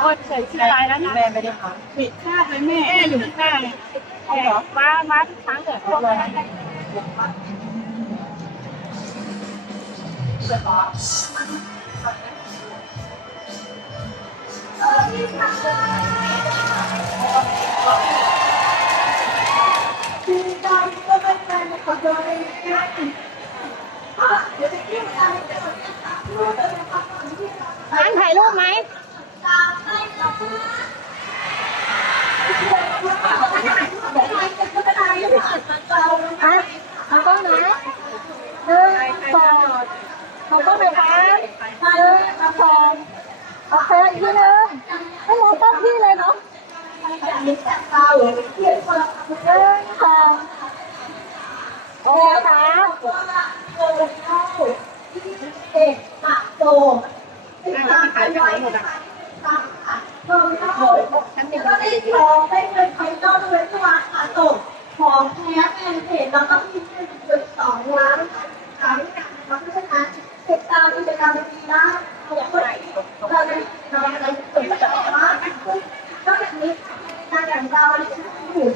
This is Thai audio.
โอ้ยเฉยชื่ออะไรแล้วนะแม่ไม่ได้ทปิดคาดเลยแม่แม่อยู่ข้างหน้าเลยมามาทุกครั้งเลยพวกนั้นร้านถ่ายรูปไหม ฮะเอากล้องนะหนึ่งสองเอากล้องหนคะหนึ่งสองโอเคอีกทีหนึงให้มองกล้องพี่เลยเนาะหนึ่งสองโอเคค่ะขายไปไหนหมดอะฉัน่ท้องได้เงินไปนอกเลยที่วางขาตกของแท้แฟนเพจแล้วก็มีเงินจุดสองล้านสามอย่างนเพราะฉะนั้นติดตามกิจกรรมดีๆได้ของคนเราจะทำอะไรตื่นเต้นมากนอกจากนี้งานของเราเนี่ยอยู่